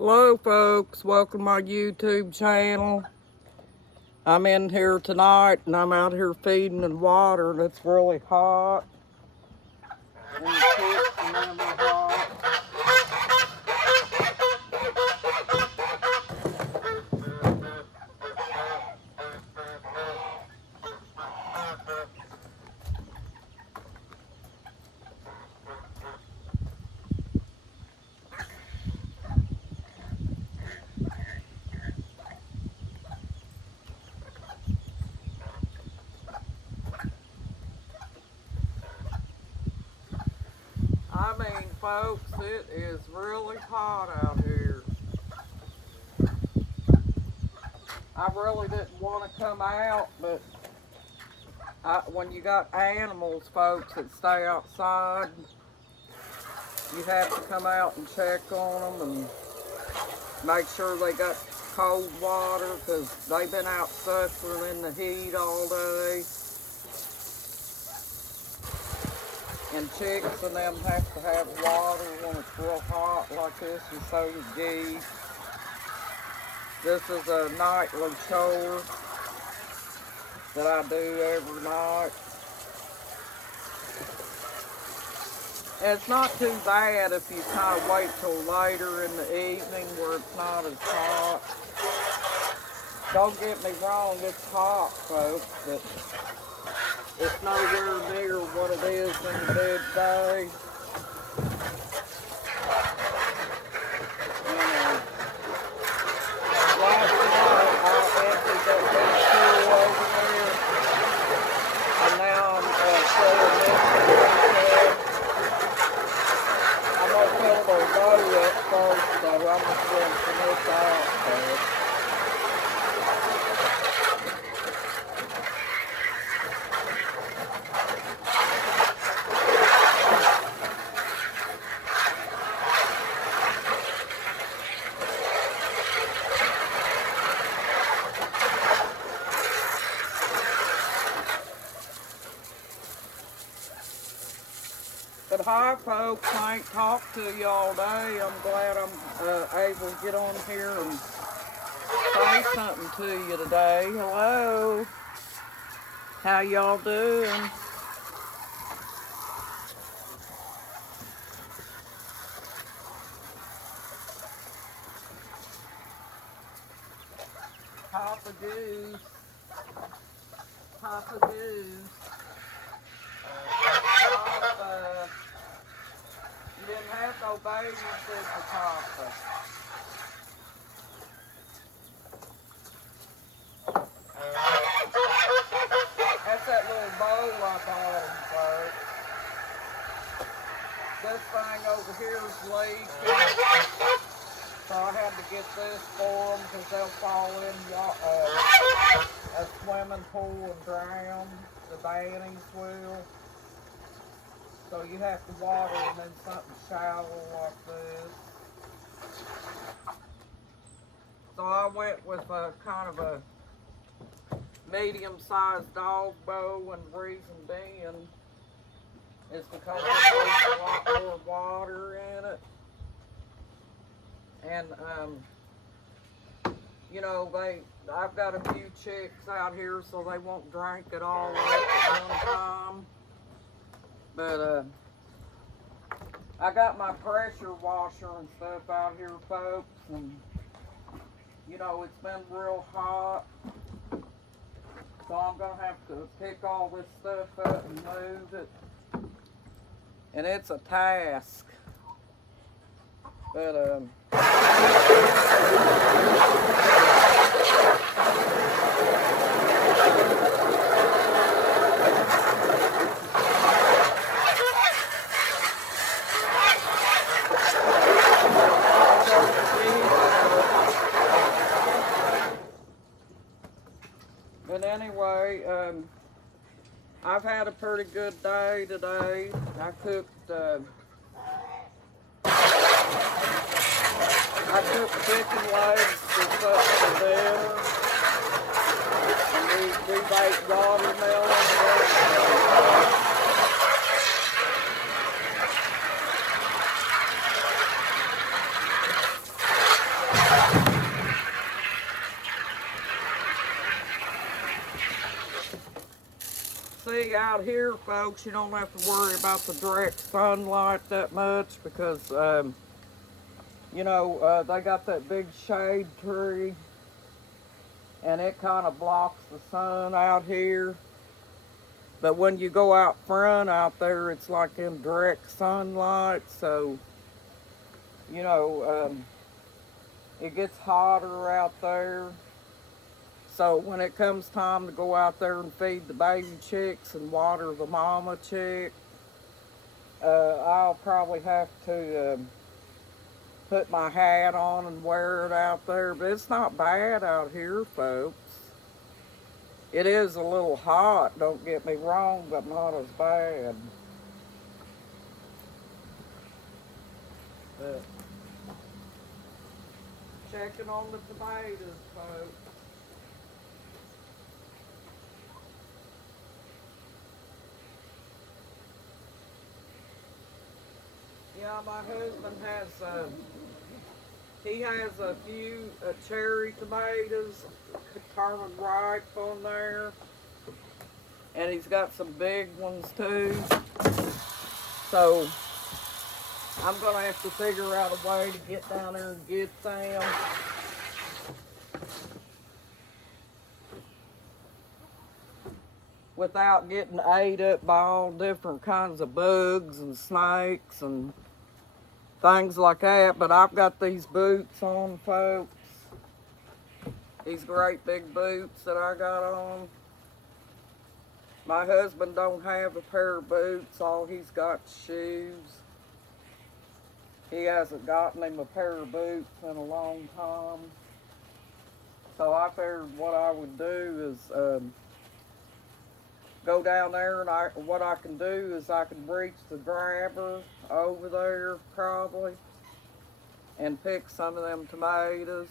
Hello folks, welcome to my YouTube channel. I'm in here tonight and I'm out here feeding and water and it's really hot. And the chicks and them are hot. I mean folks, it is really hot out here. I really didn't want to come out, but when you got animals, folks, that stay outside, you have to come out and check on them and make sure they got cold water because they've been out suffering in the heat all day. And chicks and them have to have water when it's real hot like this, and so do geese. This is a nightly chore that I do every night. And it's not too bad if you kind of wait till later in the evening where it's not as hot. Don't get me wrong, it's hot, folks, but it's nowhere near what it is in the midday. Last night I emptied that big pool over there, and now I'm filling this one. I'm going to fill the boat up first, so I'm going to rinse this out first. But hi folks, I ain't talked to you all day. I'm glad I'm able to get on here and say something to you today. Hello, how y'all doing? Papa Goose, Papa Goose, Papa. You didn't have no babies, did you, Papa? That's that little bowl I bought him, folks. This thing over here is leaking, so I had to get this for them because they'll fall in a swimming pool and drown. The bannies will. So you have to water them in something shallow like this. So I went with a kind of a medium-sized dog bowl, and the reason being is because there's a lot more water in it. And, you know, I've got a few chicks out here, so they won't drink it all at one time. But, I got my pressure washer and stuff out here, folks, and, you know, it's been real hot. So I'm going to have to pick all this stuff up and move it. And it's a task. But, But anyway, I've had a pretty good day today. I cooked chicken legs for dinner, and we baked watermelon and everything. see, out here, folks, you don't have to worry about the direct sunlight that much because, you know, they got that big shade tree, and it kind of blocks the sun out here. But when you go out front out there, it's like in direct sunlight, so, you know, it gets hotter out there. So when it comes time to go out there and feed the baby chicks and water the mama chick, I'll probably have to put my hat on and wear it out there. But it's not bad out here, folks. It is a little hot, don't get me wrong, but not as bad. But checking on the tomatoes, folks. Yeah, my husband has, he has a few cherry tomatoes turning ripe on there. And he's got some big ones too. So I'm going to have to figure out a way to get down there and get them. Without getting ate up by all different kinds of bugs and snakes and things like that. But I've got these boots on, folks. These great big boots that I got on. My husband don't have a pair of boots. All he's got is shoes. He hasn't gotten him a pair of boots in a long time. So I figured what I would do is go down there, and what I can do is I can reach the grabber over there probably and pick some of them tomatoes.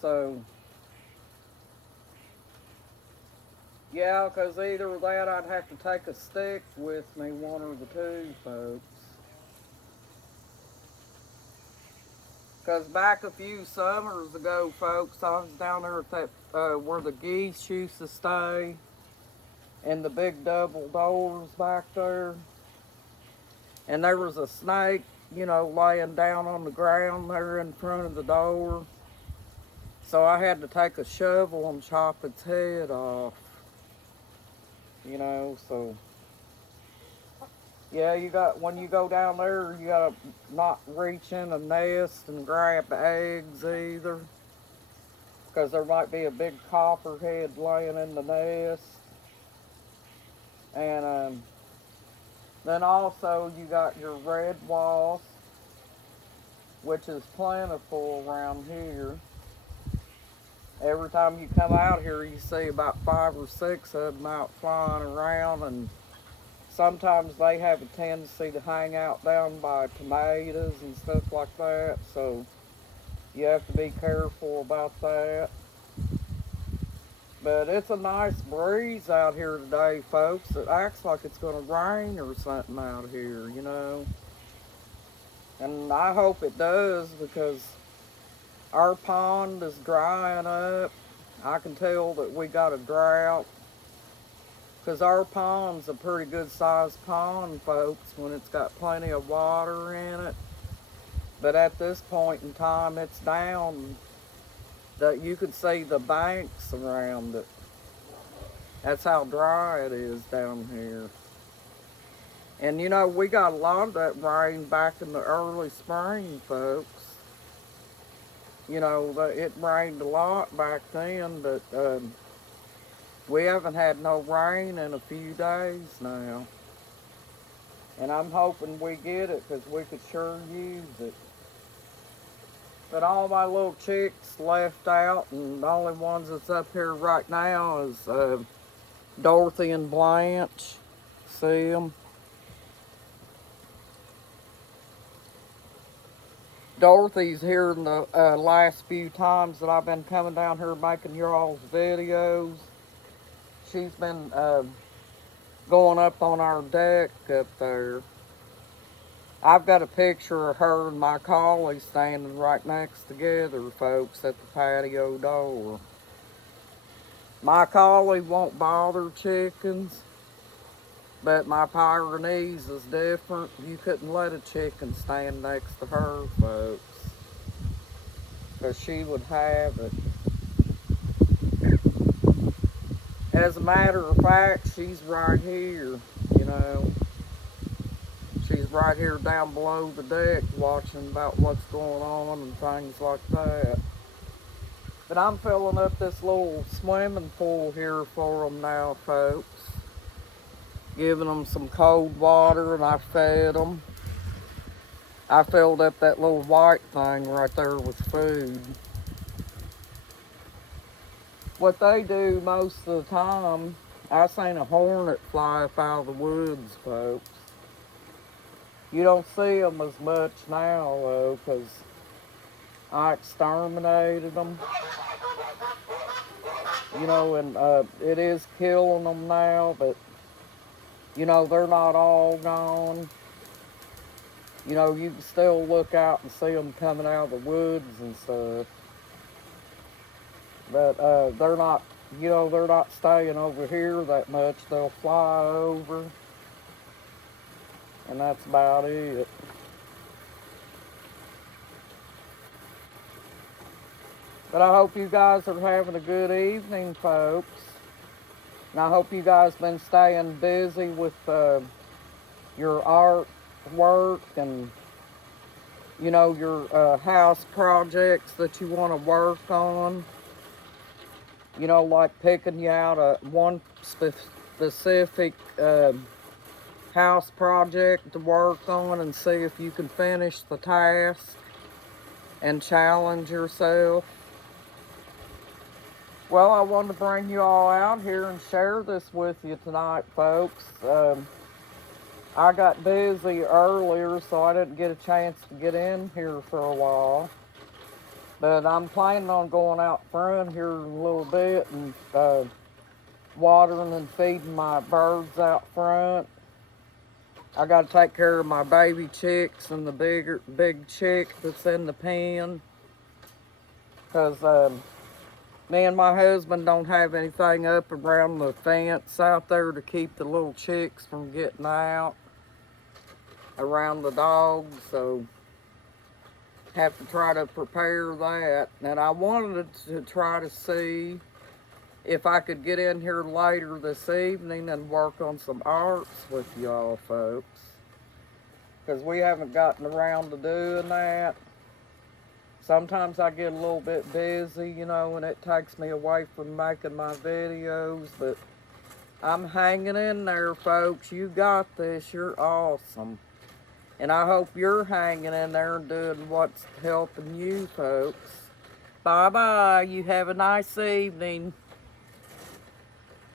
So yeah, because either that I'd have to take a stick with me, one or the two, folks. Because back a few summers ago, folks, I was down there at that, where the geese used to stay, and the big double doors back there. And there was a snake, you know, laying down on the ground there in front of the door. So I had to take a shovel and chop its head off. You know, so yeah, when you go down there, you gotta not reach in a nest and grab eggs either, because there might be a big copperhead laying in the nest. And then also you got your red wasp, which is plentiful around here. Every time you come out here, you see about 5 or 6 of them out flying around, and sometimes they have a tendency to hang out down by tomatoes and stuff like that, so you have to be careful about that. But it's a nice breeze out here today, folks. It acts like it's going to rain or something out here, you know. And I hope it does, because our pond is drying up. I can tell that we got a drought, because our pond's a pretty good sized pond, folks, when it's got plenty of water in it. But at this point in time, it's down that you could see the banks around it. That's how dry it is down here. And you know, we got a lot of that rain back in the early spring, folks. You know, it rained a lot back then, but we haven't had no rain in a few days now. And I'm hoping we get it, because we could sure use it. But all my little chicks left out, and the only ones that's up here right now is Dorothy and Blanche. See them? Dorothy's here in the last few times that I've been coming down here making y'all's videos. She's been going up on our deck up there. I've got a picture of her and my collie standing right next together, folks, at the patio door. My collie won't bother chickens, but my Pyrenees is different. You couldn't let a chicken stand next to her, folks, because she would have it. As a matter of fact, she's right here, you know. She's right here down below the deck watching about what's going on and things like that. But I'm filling up this little swimming pool here for them now, folks. Giving them some cold water, and I fed them. I filled up that little white thing right there with food. What they do most of the time, I seen a hornet fly up out of the woods, folks. You don't see them as much now, though, because I exterminated them. You know, and it is killing them now, but, you know, they're not all gone. You know, you can still look out and see them coming out of the woods and stuff. But they're not, you know, they're not staying over here that much. They'll fly over. And that's about it. But I hope you guys are having a good evening, folks. And I hope you guys been staying busy with your artwork and, you know, your house projects that you want to work on. You know, like picking you out one specific house project to work on and see if you can finish the task and challenge yourself. Well, I wanted to bring you all out here and share this with you tonight, folks. I got busy earlier, so I didn't get a chance to get in here for a while. But I'm planning on going out front here in a little bit and watering and feeding my birds out front. I got to take care of my baby chicks and the big chick that's in the pen. Because me and my husband don't have anything up around the fence out there to keep the little chicks from getting out around the dogs, so have to try to prepare that. And I wanted to try to see if I could get in here later this evening and work on some arts with y'all folks, because we haven't gotten around to doing that. Sometimes I get a little bit busy, you know, and it takes me away from making my videos, but I'm hanging in there, folks. You got this. You're awesome. And I hope you're hanging in there and doing what's helping you, folks. Bye-bye. You have a nice evening.